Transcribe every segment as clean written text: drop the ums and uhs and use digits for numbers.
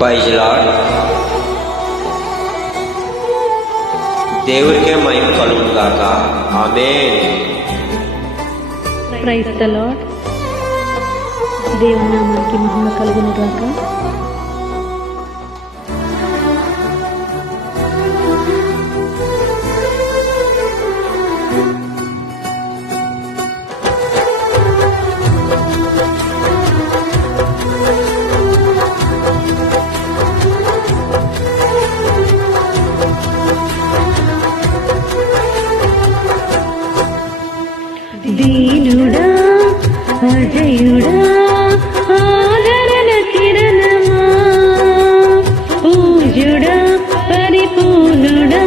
Praise lord. దేవుడికే మహిమ కలుగును గాక. ఆమేన్. Praise the Lord. దేవుని నామానికి మహిమ కలుగును గాక. దీనుడా అజయుడా ఆదరణ కిరణమా, పూజ్యుడా పరిపూర్ణుడా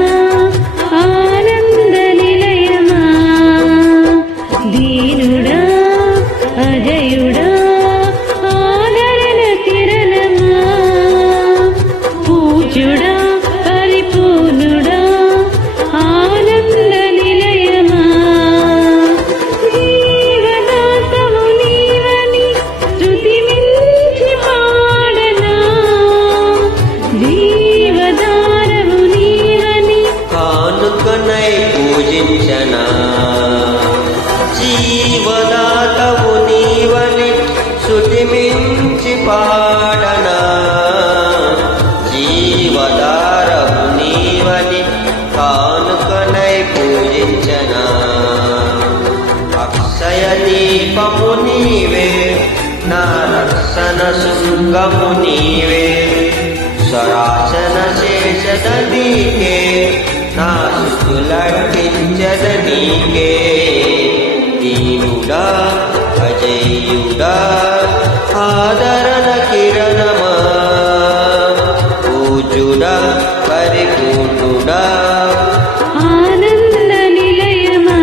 ఆనంద నిలయమా. దీనుడా అజయుడా ఆదరణ కిరణమా, పూజ్యుడా పరిపూర్ణుడా ఆనంద నిలయమా. జీవదాతవు నీవని స్తుతి మించి పాడనా, జీవదారవు నీవని కానుకనై పూజించనా, జీవదాతవు నీవని శృతి మించి పాడనా, జీవదారవు నీవని కానుకనై పూజించనా. అక్షయ దీపము నీవే, నా రక్షణ శృంగము నీవే, స్వరాచన శేషద నీకే, నా స్థుతులర్పించద నీకే. దీనుడా అజేయుడా ఆదరణ కిరణమా, పూజ్యుడా పరిపూర్ణుడా ఆనంద నిలయమా.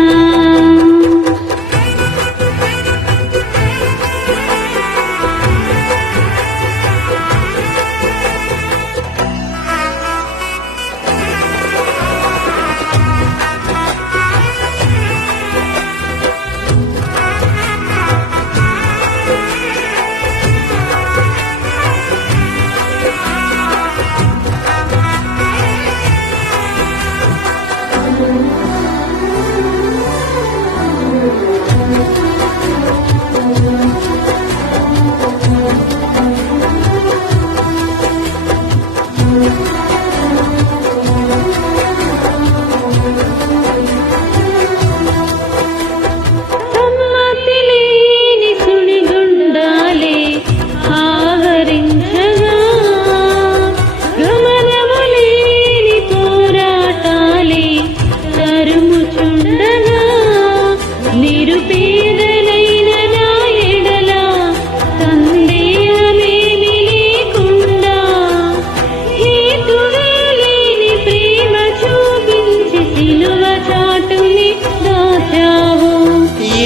సమ్మతి లేని సుడిగుండాలే ఆవరించగా, గమనము లేని పోరాటాలే తరుముచుండగా, నిరుపేదలైన నా ఎడల సందేహమేమి లేకుండా, హేతువే లేని ప్రేమ చూపించి సిలువ చాటుని దాచావు.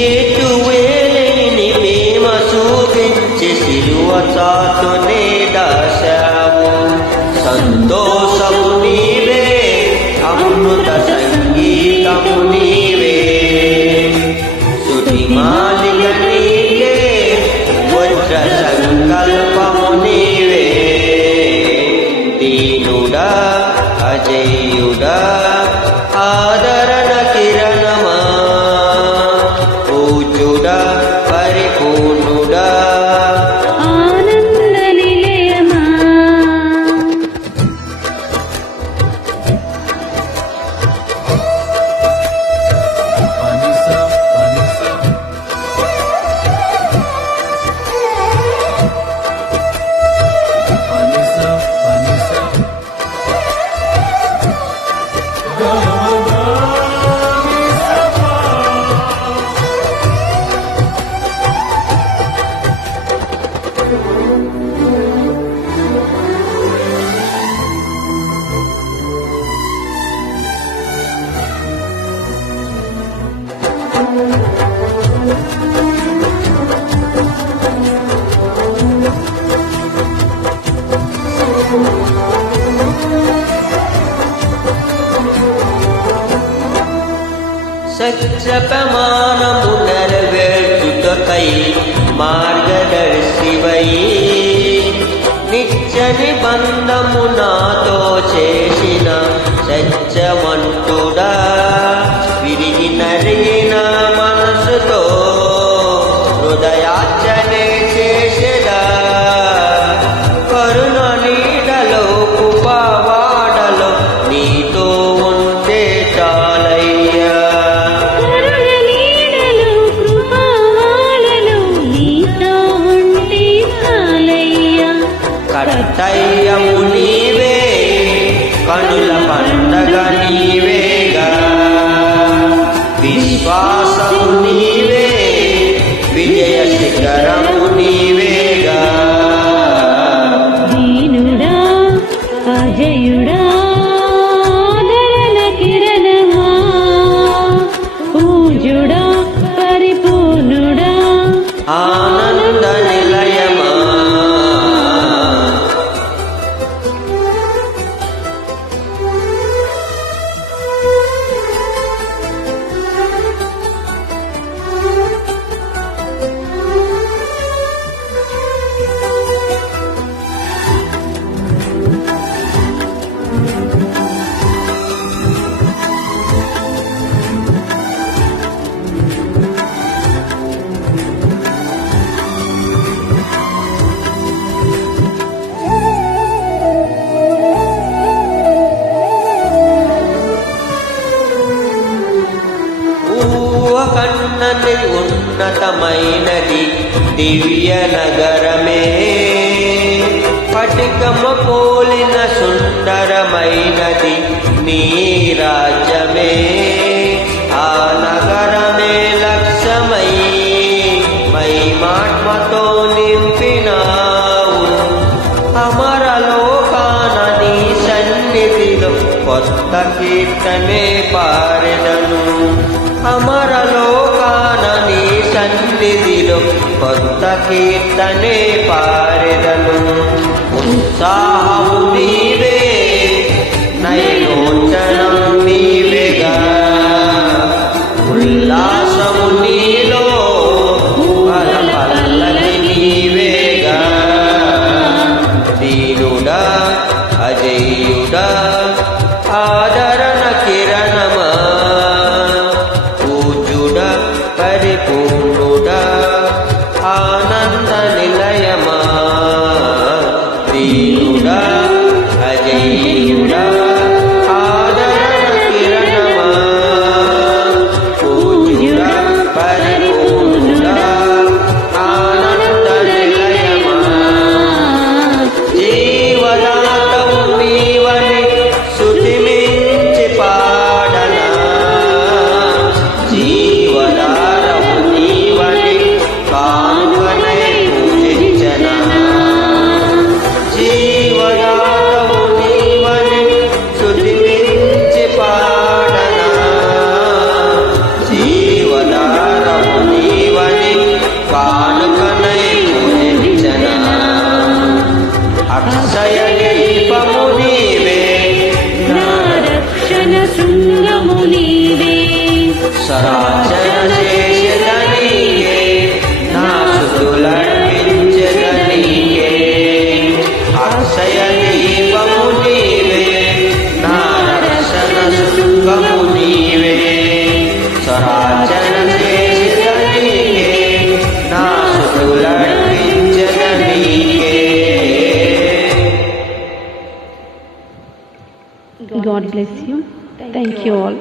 ఏటువేలేని ప్రేమ చూపించి సిలువ చాటునే దాశావు. సంతోషము నీవే, అమృత సంగీతము నీవే, శృతి మాలిక నీకే, వజ్ర సంకల్పము నీవే. దీనుడా అజేయుడా ఆదరణ కిరణమా, పూజ్యుడా పరిపూర్ణుడా ఆనంద నిలయమా. సత్య ప్రమాణము నెరవేర్చుటకై మార్గదర్శివై నిత్య నిబంధము నాతో చేసిన సత్యవంతుడా, విరిగి నరిగిన మనసుతో హృదయార్చనే చేసేదా. కరుణ నీడలో కుపవాడలో నీతో ఉంటే చాలయ్యా. కరుణ నీడలో కృపావాలలో నీతో ఉంటే చాలయ్యా. కర్తయ్యము నీవే, కనుల పండగ నీవేగా. విశ్వాసము నీవే, విజయ శిఖరము నీవేగా. దీనుడా అజయుడా ఆదరణ కిరణమా, పూజుడా పరిపూర్ణుడా ఆనంద నిలయమా. కన్నది ఉన్నతమైనది దివ్య నగరమే, పటికము పోలిన సుందరమైనది నీ రాజ్యమే. ఆ నగరమే లక్ష్యమై మహిమాత్మతో నింపినావు. అమరలోకాన నీ సన్నిధిలో కొత్త కీర్తనే పారెదను. అమరలోకాన నీ సన్నిధిలో కొత్త కీర్తనే పారెదను. ఉత్సాహము నీవే, నయనోచనం నీవేగా. ఉల్లాసము నీలో, పల్లకి నీవేగా. దీనుడా అజేయుడా ఆదరణ కిరణమా, పూజుడా పరిపూర్ణుడా ఆనంద నిలయమా. దీనుడా అజేయుడా ఆదరణ కిరణమా, పూజుడా పరిపూర్ణుడా ఆనంద నిలయమా. జీవదాతము నీవని స్తుతి మించి పాడనా, జీవదారము నీవని కానుకనై పూజించనా. జీవదాతము నీవని స్తుతి మించి పాడనా, జీవదారము నీవని కానుకనై పూజించనా. అక్షయ దీపము నీవే, నా రక్షణ శృంగము నీవే. సరాచర చేసేద నీకే, నా స్తుతులర్పించెద నీకే. అక్షయ దీపము నీవే, నా రక్షణ శృంగము నీవే. సరాచర చేసేద నీకే, నా స్తుతులర్పించెద నీకే. God bless you. Thank you all.